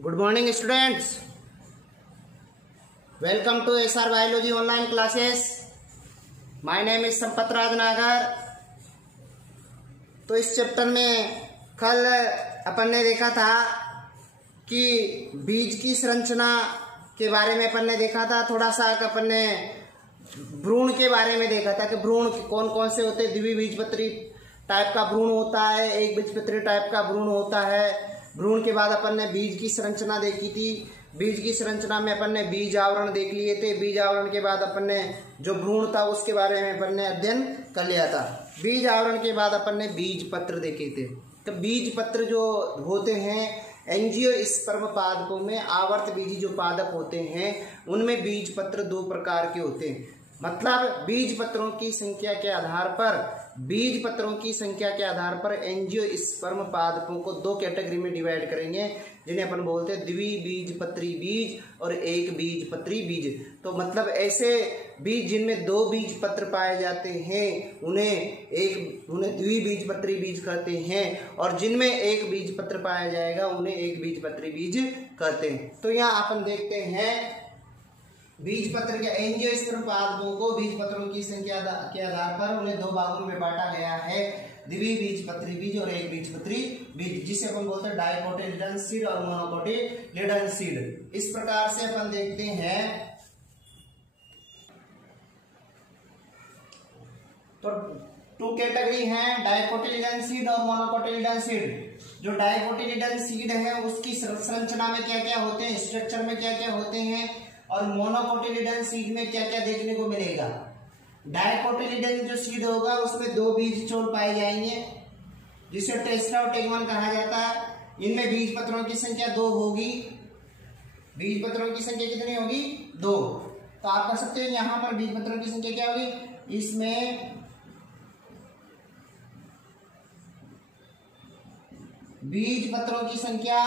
Good morning students. Welcome to SR Biology online classes. My name is Sampat राज नागर। तो इस chapter में कल अपन ने देखा था कि बीज की संरचना के बारे में अपन ने देखा था। थोड़ा सा अपन ने भ्रूण के बारे में देखा था कि भ्रूण कौन कौन से होते हैं। द्विबीजपत्री टाइप का भ्रूण होता है, एक बीजपत्री टाइप का भ्रूण होता है। भ्रूण के बाद अपन ने बीज की संरचना देखी थी। बीज की संरचना में अपन ने बीज आवरण देख लिए थे। बीज आवरण के बाद अपन ने जो भ्रूण था उसके बारे में अपन ने अध्ययन कर लिया था। बीज आवरण के बाद अपन ने बीज पत्र देखे थे। तो बीज पत्र जो होते हैं एंजियोस्पर्म पादपों में आवर्त बीजी जो पादप होते हैं उनमें बीज पत्र दो प्रकार के होते हैं। मतलब बीज पत्रों की संख्या के आधार पर एंजियोस्पर्म पादपों को दो कैटेगरी में डिवाइड करेंगे, जिन्हें अपन बोलते हैं द्विबीजपत्री बीज और एक बीजपत्री बीज। तो मतलब ऐसे बीज जिनमें दो बीज पत्र पाए जाते हैं उन्हें द्विबीजपत्री बीज कहते हैं, और जिनमें एक बीज पत्र पाया जाएगा उन्हें एक बीजपत्री बीज कहते हैं। तो यहाँ अपन देखते हैं बीज पत्र के एंजियोस्पर्म पादपों को बीज पत्रों की संख्या के आधार पर उन्हें दो भागों में बांटा गया है, द्विबीजपत्री बीज और एक बीजपत्री बीज, जिसे अपन बोलते हैं डाइकोटिलिडन सीड और मोनोकोटिलिडन सीड। इस प्रकार से अपन देखते हैं। तो टू कैटेगरी हैं, डाइकोटिलिडन सीड और मोनोकोटिलिडन सीड। जो डाइकोटिलिडन सीड है उसकी संरचना में क्या क्या होते हैं, स्ट्रक्चर में क्या क्या होते हैं, और मोनोकोटिलिडन सीड में क्या क्या देखने को मिलेगा। डाइकोटिलिडन जो सीड होगा उसमें दो बीज चोल पाए जाएंगे, जिसे टेस्टा और टेगमन कहा जाता है। इनमें बीज पत्रों की संख्या दो होगी। बीज पत्रों की संख्या कितनी होगी? दो। तो आप कह सकते हो यहां पर बीज पत्रों की संख्या क्या होगी, इसमें बीज पत्रों की संख्या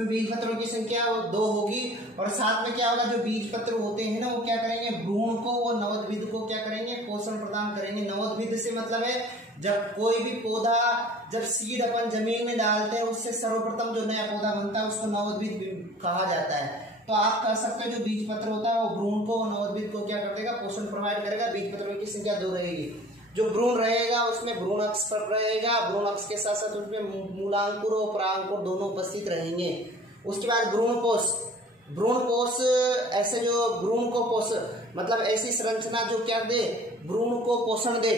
बीज पत्रों की संख्या दो होगी। और साथ में क्या होगा, जो बीज पत्र होते हैं ना वो क्या करेंगे, भ्रूण को वो नवोद्भिद को क्या करेंगे, पोषण प्रदान करेंगे। नवोद्भिद से मतलब है जब कोई भी पौधा, जब सीड अपन जमीन में डालते हैं उससे सर्वप्रथम जो नया पौधा बनता है उसको नवोद्भिद कहा जाता है। तो आप कह सकते हैं जो बीज पत्र होता है वो भ्रूण को, नवोद्भिद को क्या कर देगा, पोषण प्रोवाइड करेगा। बीज पत्रों की संख्या दो रहेगी। जो भ्रूण रहेगा उसमें भ्रूण अक्ष पर रहेगा, भ्रूण अक्ष के साथ साथ उसमें मूलांकुर और परांकुर दोनों उपस्थित रहेंगे। उसके बाद भ्रूण कोश ऐसे जो भ्रूण को पोष मतलब ऐसी संरचना जो क्या दे, भ्रूण को पोषण दे,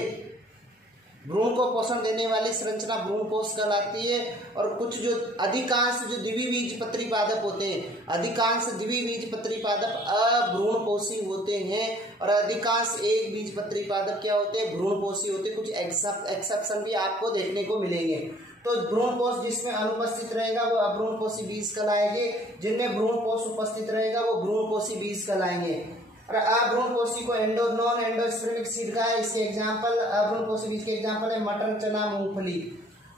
भ्रूण को पोषण देने वाली संरचना भ्रूण कोश कहलाती है। और कुछ जो अधिकांश जो द्विबीजपत्री पादप होते हैं, अधिकांश द्विबीजपत्री पादप अभ्रूणपोषी होते हैं, और अधिकांश एक बीजपत्री पादप क्या होते हैं, भ्रूणपोषी होते हैं। कुछ एक्सेप्शन भी आपको देखने को मिलेंगे। तो भ्रूणपोष जिसमें अनुपस्थित रहेगा वो अभ्रूणपोषी बीज कहलाएंगे, जिनमें भ्रूणपोष उपस्थित रहेगा वो भ्रूणपोषी बीज कहलाएंगे। और अभ्रूणपोषी को नॉन एंडोस्पर्मिक सीड का है। इसके एग्जांपल अभ्रूणपोषी बीज के एग्जांपल है मटर, चना, मूंगफली।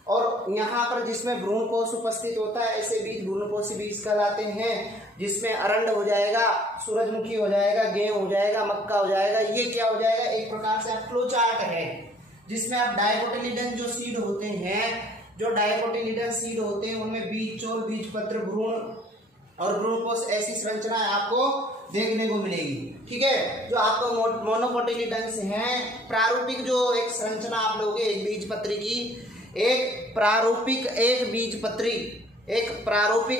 और यहाँ पर जिसमें भ्रूणकोश उपस्थित होता है ऐसे बीज भ्रूणपोषी बीज कहलाते हैं, जिसमें अरंड हो जाएगा, सूरजमुखी हो जाएगा, गेहूं हो जाएगा, मक्का हो जाएगा। ये क्या हो जाएगा, एक प्रकार से आप फ्लो चार्ट है जिसमें आप डाइकोटिलिडन जो सीड होते हैं, जो डाइकोटिलिडन सीड होते हैं उनमें बीज चोल, बीज पत्र, भ्रूण और भ्रूणकोश ऐसी संरचना आपको देखने को मिलेगी। ठीक है। जो आपको मोनोकोटिलिडन से हैं, प्रारूपिक जो एक संरचना आप लोगे एक बीजपत्री की, एक प्रारूपिक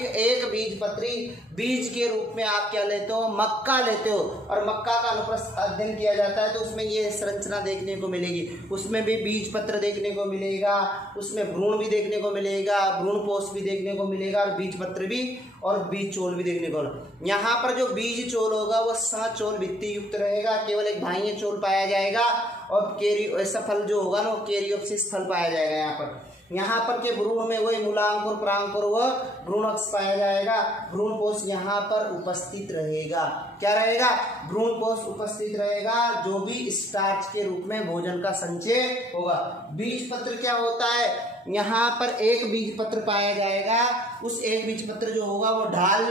एक बीजपत्री बीज के रूप में आप क्या लेते हो, मक्का लेते हो। और मक्का का अनुप्रस्थ अध्ययन किया जाता है तो उसमें ये संरचना देखने को मिलेगी। उसमें भी बीज पत्र देखने को मिलेगा, उसमें भ्रूण भी देखने को मिलेगा, भ्रूणपोष भी देखने को मिलेगा, और बीज पत्र भी और बीज चोल भी देखने को। यहाँ पर जो बीज चोल होगा वो सचोल भित्ति युक्त रहेगा, केवल एक बाह्य चोल पाया जाएगा, और ऐसा फल जो होगा ना वो कैरियोप्सिस फल पाया जाएगा। यहाँ पर के भ्रूण में वही मूलांकुर, परांकुर व भ्रूण अक्ष पाया जाएगा। भ्रूणपोष यहाँ पर उपस्थित रहेगा। क्या रहेगा, भ्रूणपोष उपस्थित रहेगा, जो भी स्टार्च के रूप में भोजन का संचय होगा। बीज पत्र क्या होता है, यहाँ पर एक बीज पत्र पाया जाएगा। उस एक बीज पत्र जो होगा वो ढाल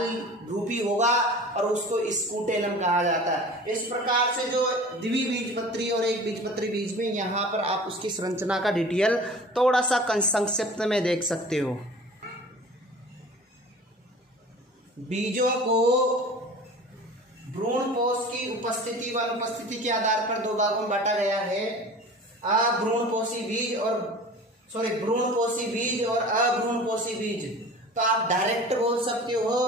रूपी होगा और उसको स्कूटेनम कहा जाता है। इस प्रकार से जो द्विबीजपत्री और एक बीजपत्री बीज में यहाँ पर आप उसकी संरचना का डिटेल थोड़ा सा संक्षिप्त में देख सकते हो। बीजों को भ्रूणपोष की उपस्थिति व अनुपस्थिति के आधार पर दो भागों में बांटा गया है। भ्रूणपोषी बीज और अभ्रूणपोषी बीज। तो आप डायरेक्ट बोल सकते हो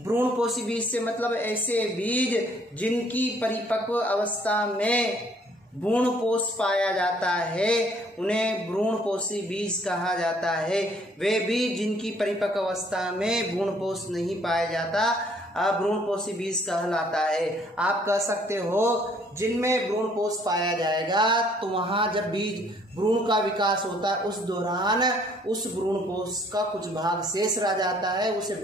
भ्रूणपोषी बीज से मतलब ऐसे बीज जिनकी परिपक्व अवस्था में भ्रूणपोष पाया जाता है उन्हें भ्रूणपोषी बीज कहा जाता है। वे बीज जिनकी परिपक्व अवस्था में भ्रूणपोष नहीं पाया जाता अभ्रूणपोषी बीज कहलाता है। आप कह सकते हो जिनमें भ्रूणपोष पाया जाएगा तो वहां जब बीज भ्रूण का विकास होता है उस दौरान उस भ्रूणपोष का कुछ भाग शेष रह जाता है, उसे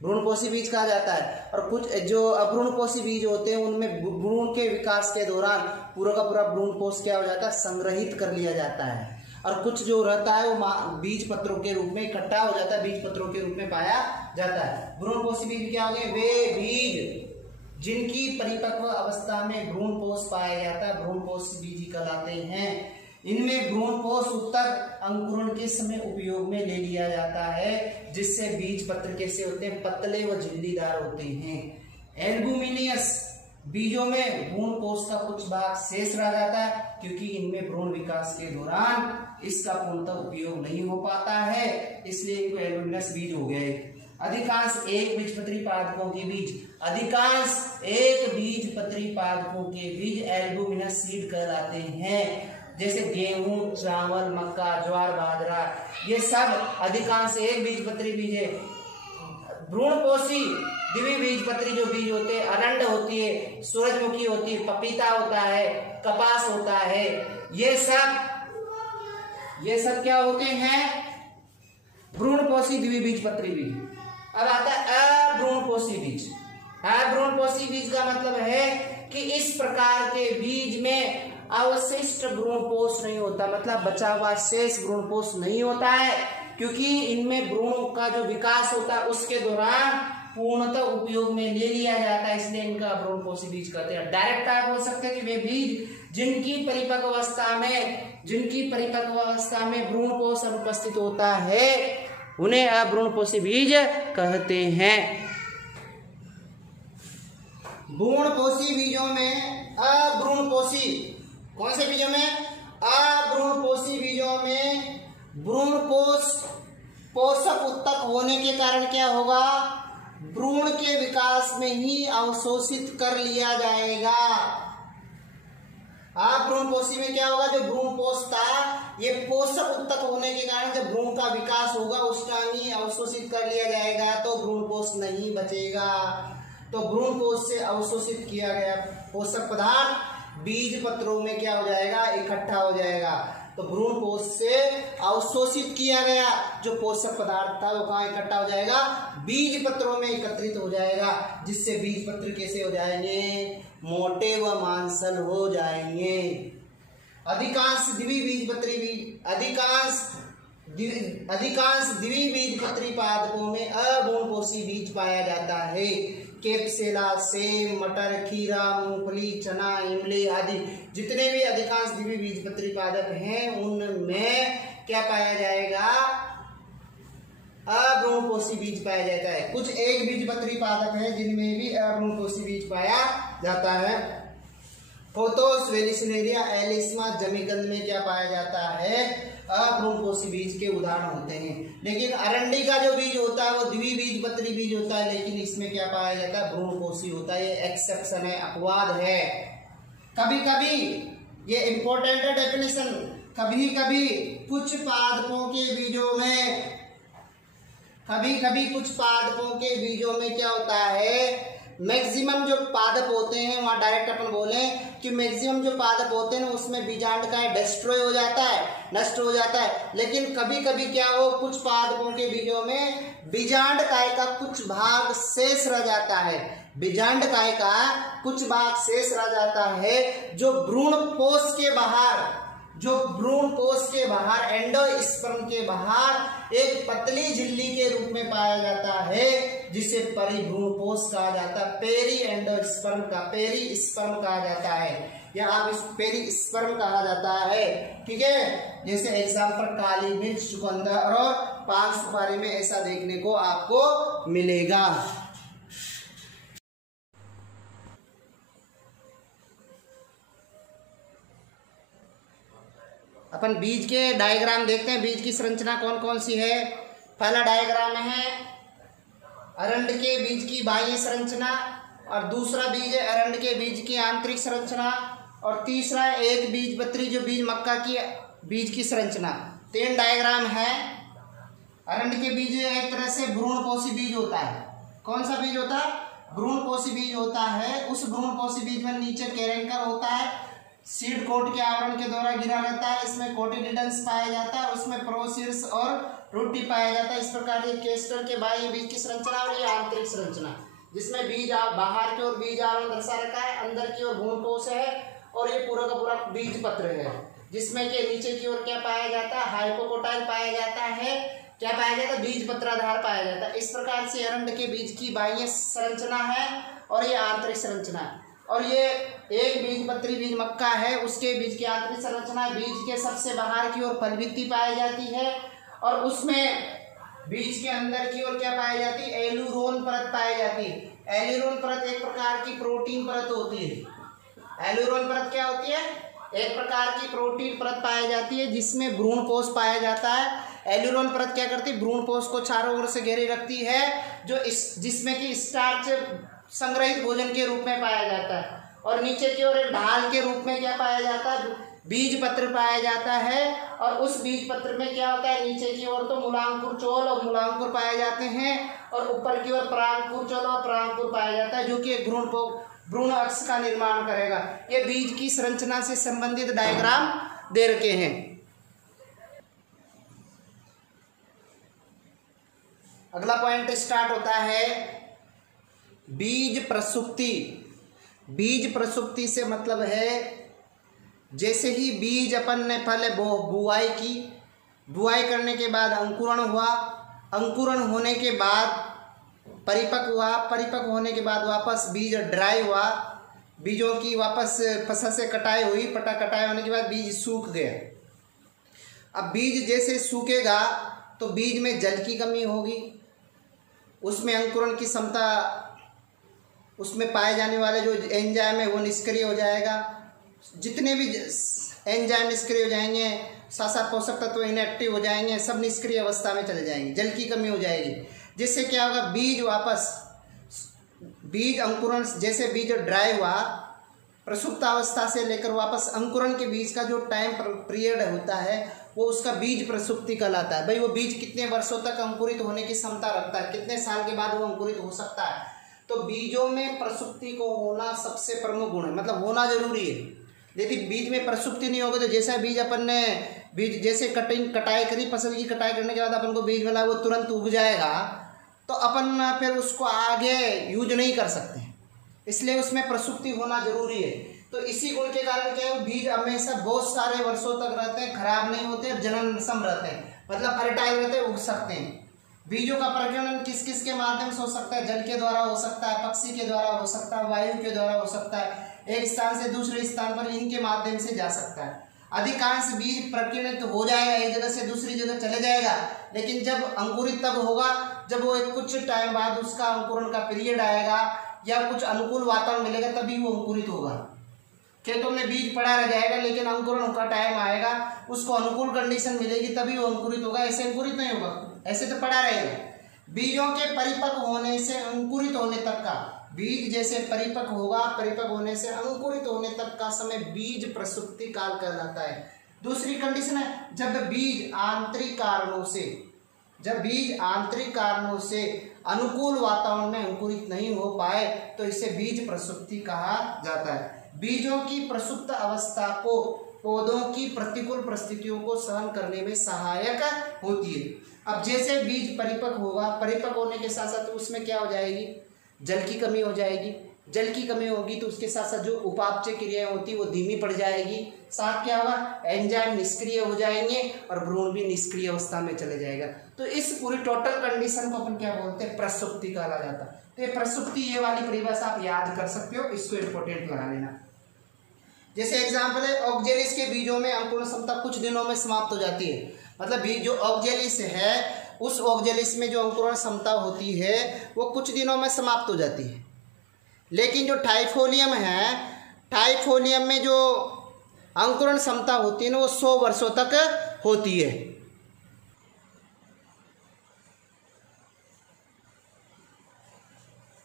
भ्रूणपोषी बीज कहा जाता है। और कुछ जो अभ्रूणपोषी बीज होते हैं उनमें भ्रूण के विकास के दौरान पूरा का पूरा भ्रूणपोष क्या हो जाता है, संग्रहित कर लिया जाता है। और कुछ जो रहता है वो बीज पत्रों के रूप में इकट्ठा हो जाता है, बीज पत्रों के रूप में पाया जाता है। भ्रूणपोषी बीज क्या हो गए, वे बीज जिनकी परिपक्व अवस्था में भ्रूणपोष पाया जाता है भ्रूणपोषी बीज कहलाते हैं। इनमें भ्रूणपोष उत्तर अंकुरण के समय उपयोग में ले लिया जाता है, जिससे बीज पत्र कैसे होते हैं, पतले व झिल्लीदार होते हैं। एल्बुमिनियस बीजों में भ्रूणपोष का कुछ भाग शेष रह जाता है क्योंकि इनमें भ्रूण विकास के दौरान इसका पूर्णतः उपयोग नहीं हो पाता है, इसलिए इनको एल्बुमिनस बीज हो गए। अधिकांश एक बीजपत्री पादपों के बीज एल्बुमिनस सीड कहलाते हैं। जैसे गेहूं, चावल, मक्का, ज्वार, बाजरा, ये सब अधिकांश एक बीजपत्री बीज है। भ्रूणपोषी द्विबीजपत्री जो बीज होते हैं, अरंड होती है, सूरजमुखी होती है, पपीता होता है, कपास होता है, ये सब क्या होते हैं, भ्रूणपोषी द्विबीजपत्री बीज। अब आता है अभ्रूणपोषी बीज। अभ्रूणपोषी बीज का मतलब है कि इस प्रकार के बीज में अवशिष्ट भ्रूणपोष नहीं होता, मतलब बचा हुआ शेष भ्रूणपोष नहीं होता है, क्योंकि इनमें भ्रूणों का जो विकास होता है उसके दौरान पूर्णतः उपयोग में ले लिया जाता है, इसलिए इनका भ्रूणपोषी बीज कहते हैं। डायरेक्ट आप बोल सकते हैं कि वे बीज जिनकी परिपक्व अवस्था में भ्रूणपोष अनुपस्थित होता है उन्हें अभ्रूणपोषी बीज कहते हैं। भ्रूणपोषी बीजों में अभ्रूणपोषी, कौन से बीजों में, अभ्रूणपोषी बीजों में भ्रूणपोष पोषक उत्तक होने के कारण क्या होगा, भ्रूण के विकास में ही अवशोषित कर लिया जाएगा। भ्रूणपोषी में क्या होगा, जो भ्रूणपोष था ये पोषक उत्तक होने के कारण जब भ्रूण का विकास होगा उस टाइम ही अवशोषित कर लिया जाएगा, तो भ्रूणपोष नहीं बचेगा। तो भ्रूणपोष से अवशोषित किया गया पोषक पदार्थ बीज पत्रों में क्या हो जाएगा, इकट्ठा हो जाएगा। तो भ्रूणपोष से अवशोषित किया गया जो पोषक पदार्थ था वो कहाँ इकट्ठा हो जाएगा, बीज पत्रों में एकत्रित हो जाएगा, जिससे बीज पत्र कैसे हो जाएंगे, मोटे व मांसल हो जाएंगे। अधिकांश द्विबीजपत्री पादपों में अभ्रूणपोषी बीज पाया जाता है। केपसेला, सेब, मटर, खीरा, मूंगफली, चना, इमली आदि जितने भी अधिकांश द्विबीजपत्री पादप हैं उनमें क्या पाया जाएगा, अभ्रूणपोषी बीज पाया जाता है। कुछ एक बीजपत्री पादप है जिनमें भी अभ्रूणपोषी बीज पाया जाता है। पोथोस, वेलिसिनेरिया, एलिस्मा, जमीगंध में क्या पाया जाता है, अभ्रूणपोषी बीज के उदाहरण होते हैं। लेकिन अरंडी का जो बीज होता है वो द्विबीजपत्री बीज होता है, लेकिन इसमें क्या पाया जाता है, भ्रूणपोषी होता है। ये एक्सेप्शन है, अपवाद है। कभी कभी ये इंपॉर्टेंट है डेफिनेशन, कभी कभी कुछ पादपों के बीजों में क्या होता है, मैक्सिमम जो पादप होते हैं वहां डायरेक्ट अपन बोले कि मैक्सिमम जो पादप होते हैं उसमें बीजांडकाय डिस्ट्रॉय हो जाता है, नष्ट हो जाता है। लेकिन कभी कभी क्या हो, कुछ पादपों के बीजों में बीजांडकाय का कुछ भाग शेष रह जाता है, बीजांडकाय का कुछ भाग शेष रह जाता है जो भ्रूणपोष के बाहर जो भ्रूण कोश के बाहर एंडोस्पर्म के बाहर एक पतली झिल्ली के रूप में पाया जाता है, जिसे परिभ्रूण कोश कहा जाता है। पेरी एंडोस्पर्म का पेरी स्पर्म कहा जाता है, या आप इस पेरी स्पर्म कहा जाता है। ठीक है, जैसे एग्जाम्पल काली मिर्च, चुकंदर और पान सुपारी में ऐसा देखने को आपको मिलेगा। अपन बीज के डायग्राम देखते हैं, बीज की संरचना कौन कौन सी है। पहला डायग्राम है अरंड के बीज की बाह्य संरचना, और दूसरा बीज है अरंड के बीज की आंतरिक संरचना, और तीसरा है एक बीजपत्री जो बीज मक्का की बीज की संरचना। 3 डायग्राम है। अरंड के बीज एक तरह से भ्रूणपोषी बीज होता है। कौन सा बीज होता है? भ्रूणपोषी बीज होता है। उस भ्रूणपोषी बीज में नीचे कैरेंकर होता है, सीड कोट के आवरण के द्वारा घिरा रहता है। इसमें कोटिलिडन्स पाया जाता है, उसमें प्रोसीड्स और रूटी पाया जाता है। इस प्रकार ये केस्टर के बाह्य बीज की संरचना और ये आंतरिक संरचना, जिसमें बीज बाहर की ओर बीज आवरण दर्शा रखा है, अंदर की ओर भ्रूणकोश है, और ये पूरा का पूरा बीज पत्र है, जिसमें के नीचे की ओर क्या पाया जाता है? हाइपोकोटाइल पाया जाता है। क्या पाया जाता है? बीज पत्राधार पाया जाता है। इस प्रकार से अरंड के बीज की बाह्य संरचना है और ये आंतरिक संरचना है। और ये एक बीजपत्री बीज मक्का है, उसके बीज की आंतरिक संरचना है। बीज के सबसे बाहर की ओर फलभित्ति पाई जाती है, और उसमें बीज के अंदर की ओर क्या पाई जाती है? एलुरोन परत पाई जाती है। एलुरोन परत एक प्रकार की प्रोटीन परत होती है। एलुरोन परत क्या होती है? एक प्रकार की प्रोटीन परत पाई जाती है, जिसमें भ्रूणपोष पाया जाता है। एलुरोन परत क्या करती है? भ्रूणपोष को चारों ओर से घेरे रखती है, जिसमें कि स्टार्च संग्रहित भोजन के रूप में पाया जाता है। और नीचे की ओर एक ढाल के रूप में क्या पाया जाता है? बीज पत्र पाया जाता है। और उस बीज पत्र में क्या होता है? नीचे की ओर तो मूलांकुर चोल और मूलांकुर पाए जाते हैं, और ऊपर की ओर परांकुर चोल और परांकुर पाया जाता है, जो कि एक भ्रूण अक्ष का निर्माण करेगा। ये बीज की संरचना से संबंधित डायग्राम दे रखे हैं। अगला पॉइंट स्टार्ट होता है बीज प्रसुप्ति। बीज प्रसुप्ति से मतलब है, जैसे ही बीज अपन ने पहले बुआई की, बुआई करने के बाद अंकुरण हुआ, अंकुरण होने के बाद परिपक्व हुआ, परिपक्व होने के बाद वापस बीज ड्राई हुआ, बीजों की वापस फसल से कटाई हुई, कटाई होने के बाद बीज सूख गया। अब बीज जैसे सूखेगा तो बीज में जल की कमी होगी, उसमें अंकुरण की क्षमता, उसमें पाए जाने वाले जो एंजाइम है वो निष्क्रिय हो जाएगा। जितने भी एंजाइम निष्क्रिय हो जाएंगे, साथ पोषक तत्व इनएक्टिव हो जाएंगे, सब निष्क्रिय अवस्था में चले जाएंगे, जल की कमी हो जाएगी। जिससे क्या होगा? बीज वापस, बीज अंकुरण, जैसे बीज ड्राई हुआ प्रसुप्त अवस्था से लेकर वापस अंकुरण के बीच का जो टाइम पीरियड होता है, वो उसका बीज प्रसुप्ति कहलाता है। भाई वो बीज कितने वर्षों तक अंकुरित होने की क्षमता रखता है, कितने साल के बाद वो अंकुरित हो सकता है। तो बीजों में प्रसुप्ति को होना सबसे प्रमुख गुण है, मतलब होना जरूरी है। यदि बीज में प्रसुप्ति नहीं होगी तो जैसा बीज अपन ने बीज जैसे कटाई करी, फसल की कटाई करने के बाद अपन को बीज मिला, वो तुरंत उग जाएगा, तो अपन फिर उसको आगे यूज नहीं कर सकते, इसलिए उसमें प्रसुप्ति होना जरूरी है। तो इसी गुण के कारण क्या है? बीज हमेशा बहुत सारे वर्षों तक रहते हैं, खराब नहीं होते, जननक्षम रहते हैं, मतलब फर्टाइल रहते हैं, उग सकते हैं। बीजों का प्रजनन किस किस के माध्यम से हो सकता है? जल के द्वारा हो सकता है, पक्षी के द्वारा हो सकता है, वायु के द्वारा हो सकता है, एक स्थान से दूसरे स्थान पर इनके माध्यम से जा सकता है। अधिकांश बीज प्रकीर्णित हो जाएगा, एक जगह से दूसरी जगह चले जाएगा, लेकिन जब अंकुरित तब होगा जब वो कुछ टाइम बाद उसका अंकुरण का पीरियड आएगा या कुछ अनुकूल वातावरण मिलेगा, तभी वो अंकुरित होगा। खेतों में बीज पड़ा रह जाएगा, लेकिन अंकुरण का टाइम आएगा, उसको अनुकूल कंडीशन मिलेगी, तभी वो अंकुरित होगा, ऐसे अंकुरित नहीं होगा, ऐसे तो पड़ा रहेगा। बीजों के परिपक्व होने से अंकुरित होने तक का, बीज जैसे परिपक्व होगा, परिपक्व होने से अंकुरित होने तक का समय बीज प्रसुप्ति काल कहलाता है। दूसरी कंडीशन है, जब बीज आंतरिक कारणों से अनुकूल वातावरण में अंकुरित नहीं हो पाए तो इसे बीज प्रसुप्ति कहा जाता है। बीजों की प्रसुप्त अवस्था को पौधों की प्रतिकूल परिस्थितियों को सहन करने में सहायक होती है। अब जैसे बीज परिपक्व होगा, परिपक्व होने के साथ साथ उसमें क्या हो जाएगी? जल की कमी हो जाएगी, जल की कमी होगी तो उसके साथ साथ जो उपापचय क्रियाएं होती है वो धीमी पड़ जाएगी। साथ क्या होगा, एंजाइम निष्क्रिय हो जाएंगे और भ्रूण भी निष्क्रिय अवस्था में चले जाएगा। तो इस पूरी टोटल कंडीशन को अपन क्या बोलते हैं, प्रसुप्ति कहा जाता है। तो ये प्रसुप्ति, ये वाली परिभाषा आप याद कर सकते हो, इसको इंपॉर्टेंट लगा लेना। जैसे एग्जाम्पल है, ऑक्जेलिस के बीजों में अंकुरण क्षमता कुछ दिनों में समाप्त हो जाती है। मतलब बीज जो ऑक्जेलिस है, उस ऑक्जेलिस में जो अंकुरण क्षमता होती है वो कुछ दिनों में समाप्त हो जाती है। लेकिन जो टाइफोलियम है, टाइफोलियम में जो अंकुरण क्षमता होती है ना, वो 100 वर्षों तक होती है।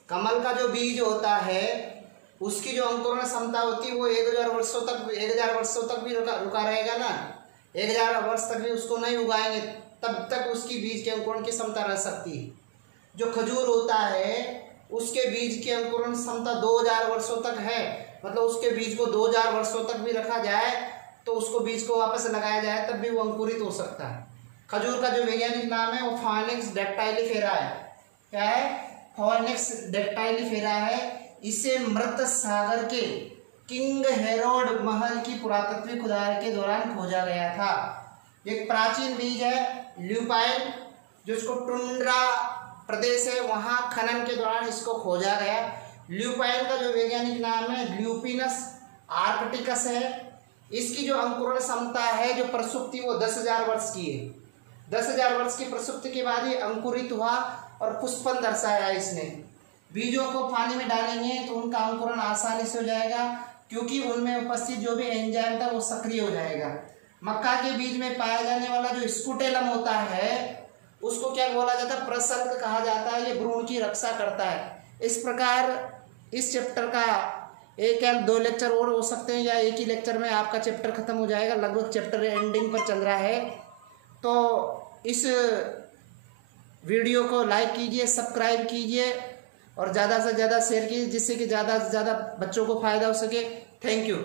कमल का जो बीज होता है उसकी जो अंकुरण क्षमता होती है वो 1000 वर्षों तक भी रुका रहेगा ना। 1000 वर्ष तक भी उसको नहीं उगाएंगे तब तक उसकी बीज के अंकुरण की क्षमता रह सकती है। जो खजूर होता है उसके बीज की अंकुरण क्षमता 2000 वर्षों तक है। मतलब उसके बीज को 2000 वर्षों तक भी रखा जाए तो उसको बीज को वापस लगाया जाए तब भी वो अंकुरित हो सकता है। खजूर का जो वैज्ञानिक नाम है वो फोएनिक्स डैक्टाइलिफेरा है। क्या है, फोएनिक्स डैक्टाइलिफेरा है। इसे मृत सागर के किंग हेरोड महल की पुरातत्विक खुदाई के दौरान खोजा गया था। एक प्राचीन बीज है ल्यूपाइन, जो इसको टुंड्रा प्रदेश है वहाँ खनन के दौरान इसको खोजा गया। ल्यूपाइन का जो वैज्ञानिक नाम है ल्यूपिनस आर्कटिकस है। इसकी जो अंकुरण क्षमता है, जो प्रसुप्ति, वो 10,000 वर्ष की है। 10,000 वर्ष की प्रसुप्ति के बाद ये अंकुरित हुआ और पुष्पन दर्शाया इसने। बीजों को पानी में डालेंगे तो उनका अंकुरण आसानी से हो जाएगा, क्योंकि उनमें उपस्थित जो भी एंजाइम था वो सक्रिय हो जाएगा। मक्का के बीज में पाया जाने वाला जो स्कुटेलम होता है उसको क्या बोला जाता है, प्रसल्क कहा जाता है। ये भ्रूण की रक्षा करता है। इस प्रकार इस चैप्टर का 1 या 2 लेक्चर और हो सकते हैं, या एक ही लेक्चर में आपका चैप्टर खत्म हो जाएगा। लगभग चैप्टर एंडिंग पर चल रहा है। तो इस वीडियो को लाइक कीजिए, सब्सक्राइब कीजिए और ज़्यादा से ज़्यादा शेयर कीजिए, जिससे कि ज़्यादा से ज़्यादा बच्चों को फ़ायदा हो सके। Thank you.